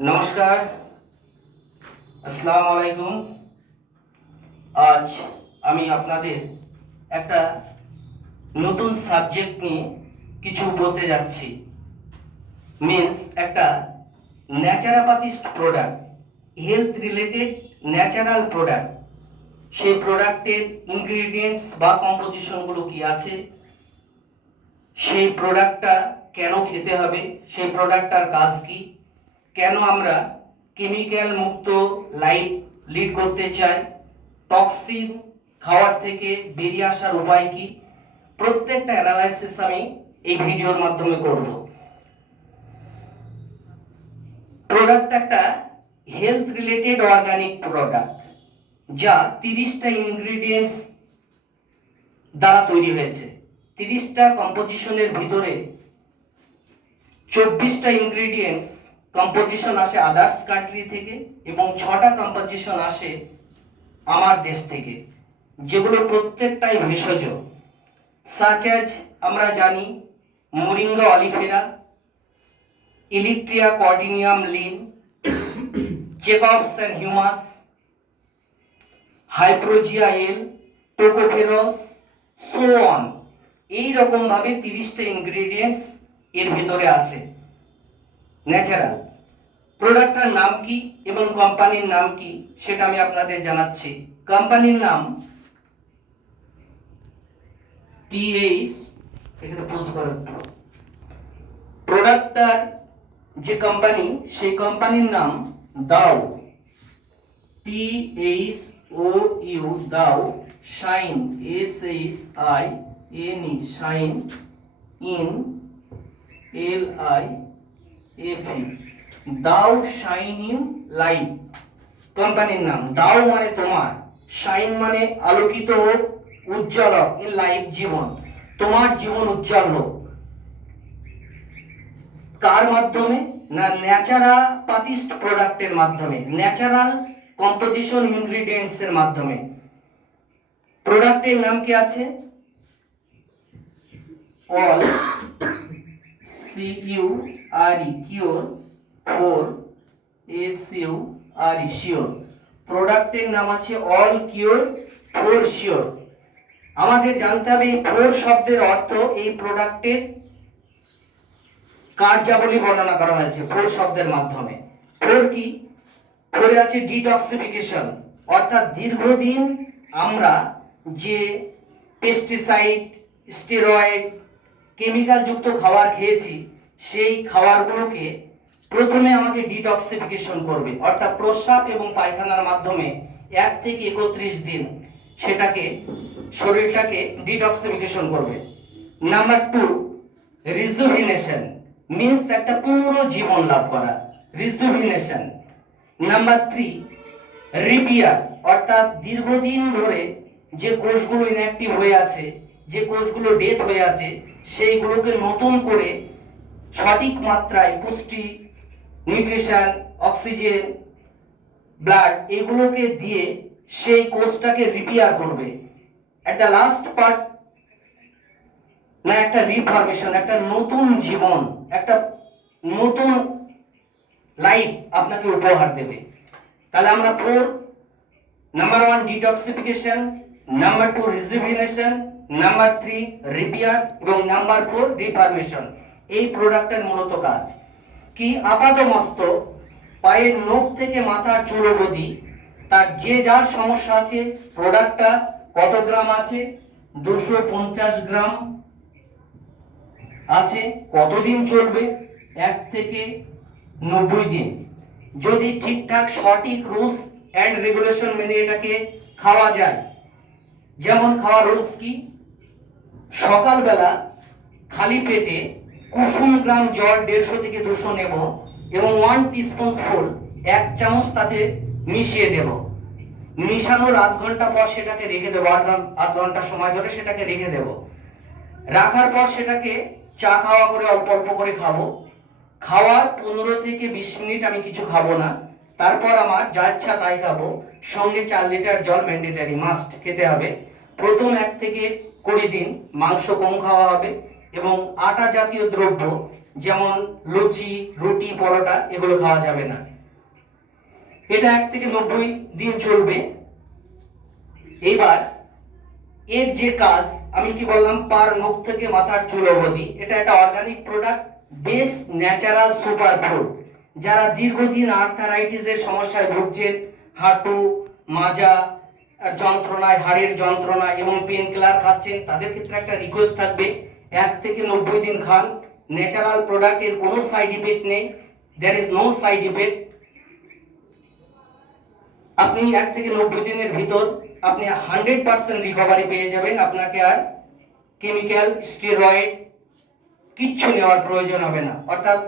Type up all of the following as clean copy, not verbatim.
নমস্কার, আসসালামু আলাইকুম। আজ আমি আপনাদের একটা নতুন সাবজেক্ট নিয়ে কিছু বলতে যাচ্ছি। মিন্স একটা naturopathist product, health related natural product. সেই প্রোডাক্টের ইনগ্রিডিয়েন্টস বা কম্পোজিশনগুলো কি আছে, সেই প্রোডাক্টটা কেন খেতে হবে, সেই প্রোডাক্টটার কাজ কি, কেন আমরা কেমিক্যাল মুক্ত লাইফ লিড করতে চাই, টক্সিন খাওয়ার থেকে বেরিয়ে আসার উপায় কি, প্রত্যেকটা অ্যানালাইসিস আমি এই ভিডিওর মাধ্যমে করব। প্রোডাক্ট একটা হেলথ রিলেটেড অর্গানিক প্রোডাক্ট, যা 30টা ইনগ্রিডিয়েন্টস দ্বারা তৈরি হয়েছে। 30টা কম্পোজিশনের ভিতরে 24টা ইনগ্রিডিয়েন্টস কম্পোজিশন আসে আদার্স কান্ট্রি থেকে এবং 6টা কম্পোজিশন আসে আমার দেশ থেকে, যেগুলো প্রত্যেকটাই ভেষজ। সাচ অ্যাজ আমরা জানি মোরিঙ্গা অলিফেরা, ইলিট্রিয়া কর্ডিনিয়াম লিন, জেকবস অ্যান্ড হিউমাস, হাইপ্রোজিয়া এল, টোকোফেরলস, সো অন। এইরকম ভাবে 30টা ইনগ্রিডিয়েন্টস এর ভিতরে আছে। ন্যাচারাল প্রোডাক্টটার নাম কি এবং কোম্পানির নাম কি সেটা আমি আপনাদের জানাচ্ছি। কোম্পানির নাম টিএইচ, এখানে পোজ করো। প্রোডাক্টটার যে কোম্পানি, সেই কোম্পানির নাম দাও, টিএইচ ও ইউ, দাও। Shine, SHINE, shine, in, LIFE, দাও শাইন ইন লাইফ। কোম্পানির নাম দাও মানে তোমার, শাইন মানে আলোকিত হোক, উজ্জ্বল হোক, ইন লাইফ জীবন, তোমার জীবন উজ্জ্বল হোক। কার মাধ্যমে? না ন্যাচারাপাথিস্ট প্রোডাক্টের মাধ্যমে, ন্যাচারাল কম্পোজিশন ইনগ্রিডিয়েন্টস এর মাধ্যমে। প্রোডাক্টের নাম কি আছে? All CURE, cure, for SURE, sure. প্রোডাক্টের নাম আছে অল কিওর ফর শিওর। আমাদের জানতে হবে এই ফোর শব্দের অর্থ। এই প্রোডাক্টের কার্যাবলী বর্ণনা করা হয়েছে ফোর শব্দের মাধ্যমে। ফোর কি? ফোরে আছে ডিটক্সিফিকেশন, অর্থাৎ দীর্ঘদিন আমরা যে পেস্টিসাইড, স্টেরয়েড, কেমিক্যাল যুক্ত খাবার খেয়েছি, সেই খাবারগুলোকে প্রথমে আমাকে ডিটক্সিফিকেশন করবে, অর্থাৎ প্রস্রাব এবং পায়খানার মাধ্যমে 1 থেকে 31 দিন সেটাকে, শরীরটাকে ডিটক্সিফিকেশন করবে। নাম্বার 2, রিজুভিনেশন, মিন্স একটা পুনরুজ্জীবন লাভ করা, রিজুভিনেশন। নাম্বার 3, রিপেয়ার, অর্থাৎ দীর্ঘদিন ধরে যে কোষগুলো ইনঅ্যাক্টিভ হয়ে আছে, যে কোষগুলো ডেথ হয়ে আছে, সেইগুলোকে নতুন করে সঠিক মাত্রায় পুষ্টি, নিউট্রিশন, অক্সিজেন, ব্লাড এগুলোকে দিয়ে সেই কোষটাকে রিপেয়ার করবে। এট দ্য লাস্ট পার্ট, না একটা রিফরমেশন, একটা নতুন জীবন, একটা নতুন লাইফ আপনাকে উপহার দেবে। তাহলে আমরা 4, number 1 detoxification, number 2 rejuvenation, number 3 repair এবং নাম্বার 4 রিফরমেশন। এই প্রোডাক্টের মূলত কাজ কি? আপাতমস্তক পায়ের নখ থেকে মাথার চুল অবধি তার যে যার সমস্যা আছে, প্রোডাক্টটা কত গ্রাম আছে? 250 গ্রাম আছে। কতদিন চলবে? 1 থেকে 90 দিন। যদি ঠিকঠাক সঠিক রুলস এন্ড রেগুলেশন মেনে এটাকে খাওয়া যায়। যেমন খাওয়া রুলস কি? সকালবেলা খালি পেটে কুসুম গ্রাম জল 150 থেকে 200 নেব এবং 1 টিস্পুন ফুল 1 চামচ তাতে মিশিয়ে দেব। মিশানোর আধ ঘন্টা পর সেটাকে রেখে দেবো, আধ ঘন্টা সময় ধরে সেটাকে রেখে দেব। রাখার পর সেটাকে চা খাওয়া করে অল্প অল্প করে খাবো। খাওয়ার 15 থেকে 20 মিনিট আমি কিছু খাবো না, তারপর আমার যা ইচ্ছা তাই খাবো। সঙ্গে 4 লিটার জল ম্যান্ডেটরি মাস্ট খেতে হবে। প্রথম 1 থেকে 20 দিন মাংস কম খাওয়া হবে এবং আটা জাতীয় দ্রব্য যেমন লুচি, রুটি, পরোটা এগুলো খাওয়া যাবে না। এটা 1 থেকে 90 দিন চলবে। এইবার এর যে কাজ, আমি কি বললাম, পার নখ থেকে মাথার চুল অবধি, এটা একটা অর্গানিক প্রোডাক্ট, বেশ ন্যাচারাল সুপার ফুড। যারা দীর্ঘদিন আর্থারাইটিসের সমস্যায় ভুগছেন, হাঁটু, মাজা যন্ত্রণায়, হাড়ের যন্ত্রণা এবং পেন কিলার খাচ্ছেন, তাদের ক্ষেত্রে একটা রিকোয়েস্ট থাকবে 1 থেকে 90 দিন খান। ন্যাচারাল প্রোডাক্টের কোনো সাইড ইফেক্ট নেই, there is no side effect. আপনি 1 থেকে 90 দিনের ভিতর আপনি 100% রিকভারি পেয়ে যাবেন। আপনাকে আর কেমিক্যাল, স্টেরয়েড কিচ্ছু নেওয়ার প্রয়োজন হবে না। অর্থাৎ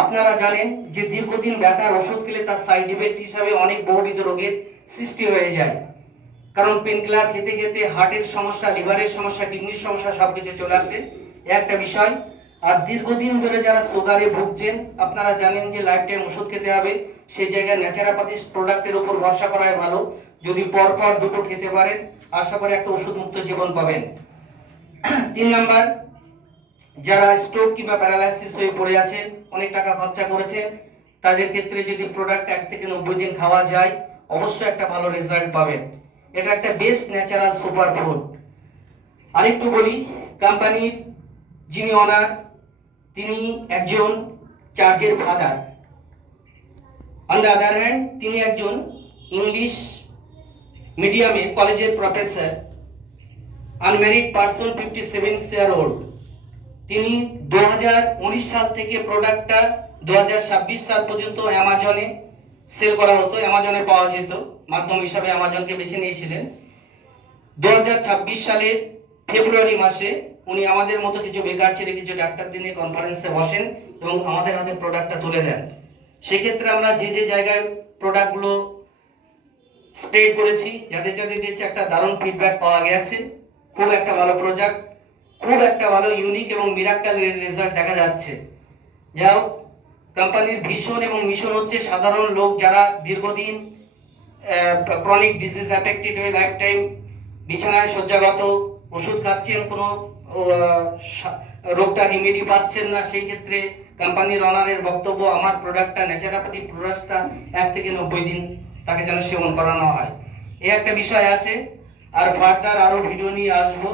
আপনারা জানেন যে দীর্ঘদিন ব্যথার ওষুধ খেলে তার সাইড ইফেক্ট হিসাবে অনেক বহুবিধ রোগের সৃষ্টি হয়ে যায়। কারণ পেনকিলার খেতে খেতে হার্টের সমস্যা, লিভারের সমস্যা, কিডনির সমস্যা সবকিছু চলে আসে, একটা বিষয়। আর দীর্ঘদিন ধরে যারা সুগারে ভুগছেন, আপনারা জানেন যে লাইফ টাইম ওষুধ খেতে হবে। সেই জায়গায় ন্যাচারাপাথি প্রোডাক্টের উপর ভরসা করাই ভালো। যদি পরপর দুটো খেতে পারেন, আশা করি একটা ওষুধ মুক্ত জীবন পাবেন। 3 নাম্বার, যারা স্ট্রোক কিংবা প্যারালাইসিস হয়ে পড়ে আছেন, অনেক টাকা খরচা করেছেন, তাদের ক্ষেত্রে যদি প্রোডাক্ট 1 থেকে 90 দিন খাওয়া যায়, অবশ্যই একটা ভালো রেজাল্ট পাবেন। এটা একটা বেস্ট ন্যাচারাল সুপার ফুড। আরেকটু বলি, কোম্পানির যিনি ওনার, তিনি একজন চার্জের father. On the other hand, তিনি একজন ইংলিশ মিডিয়ামে কলেজের professor, unmarried person, 57 year old. তিনি 2019 সাল থেকে প্রোডাক্টটা 2026 সাল পর্যন্ত অ্যামাজনে সেল করা হতো, অ্যামাজনে পাওয়া যেত, মাধ্যম হিসাবে অ্যামাজনকে বেছে নিয়েছিলেন। 2026 সালের ফেব্রুয়ারি মাসে উনি আমাদের মতো কিছু বেকার ছেলে, কিছু ডাক্তার দিনে কনফারেন্সে বসেন এবং আমাদের হাতে প্রোডাক্টটা তুলে দেন। সেক্ষেত্রে আমরা যে যে জায়গায় প্রোডাক্টগুলো স্প্রেড করেছি, যাদের যাদের দিয়েছে, একটা দারুণ ফিডব্যাক পাওয়া গেছে। খুব একটা ভালো প্রোডাক্ট, খুব একটা ভালো ইউনিক এবং মিরাক্কেল রেজাল্ট দেখা যাচ্ছে। যাও, কোম্পানির ভিশন এবং মিশন হচ্ছে সাধারণ লোক যারা দীর্ঘদিন ক্রনিক ডিজিজ অ্যাফেক্টেড হয়ে লাইফ টাইম বিছানায় শয্যাগত, ওষুধ খাচ্ছেন, কোনো রোগটা রিমেডি পাচ্ছেন না, সেই ক্ষেত্রে কোম্পানির অনারের বক্তব্য, আমার প্রোডাক্টটা, ন্যাচারাপাথি প্রোডাক্টটা 1 থেকে 90 দিন তাকে যেন সেবন করানো হয়। এই একটা বিষয় আছে। আর ফার্দার আরো ভিডিও নিয়ে আসবো,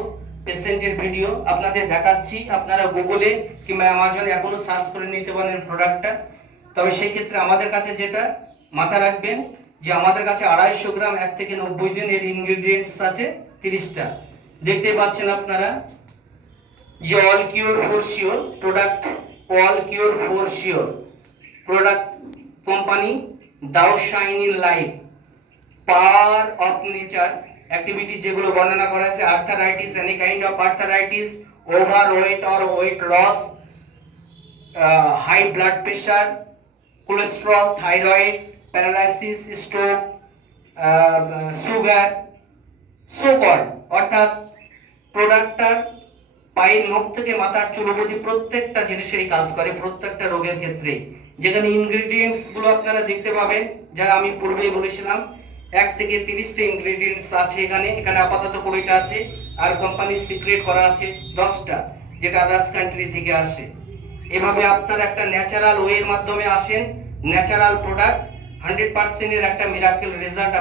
পেশেন্টের ভিডিও আপনাদের দেখাচ্ছি। আপনারা গুগলে কিংবা অ্যামাজনে এখনো সার্চ করে নিতে পারেন প্রোডাক্টটা। তবে সেই ক্ষেত্রে আমাদের কাছে যেটা মাথা রাখবেন, যে আমাদের কাছে 250 গ্রাম 1 থেকে 90 দিন এর ইনগ্রেডিয়েন্টস আছে 30টা। দেখতে পাচ্ছেন আপনারা যে all cure for sure product, all cure for sure product, company দাও shine in life, power of nature activities যেগুলো বর্ণনা করা আছে, arthritis, any kind of arthritis, overweight or weight loss, high blood pressure, cholesterol, thyroid, paralysis, stroke, sugar, sugar. অর্থাৎ প্রোডাক্টটার পায়ের নখ থেকে মাথার চুল অবধি প্রত্যেকটা জিনিসেরই কাজ করে, প্রত্যেকটা রোগের ক্ষেত্রে। যেখানে ইনগ্রেডিয়েন্টস গুলো আপনারা দেখতে পাবেন, যারা আমি পূর্বেই বলেছিলাম 1 থেকে 30টা ইনগ্রেডিয়েন্টস আছে এখানে। এখানে আপাতত 20টা আছে, আর কোম্পানির সিক্রেট করা আছে 10টা, যেটা আদার্স কান্ট্রি থেকে আসে। এভাবে আপনারা একটা ন্যাচারাল ওয়ের মাধ্যমে আসেন, ন্যাচারাল প্রোডাক্ট 100% এর একটা মিরাকেল রেজাল্ট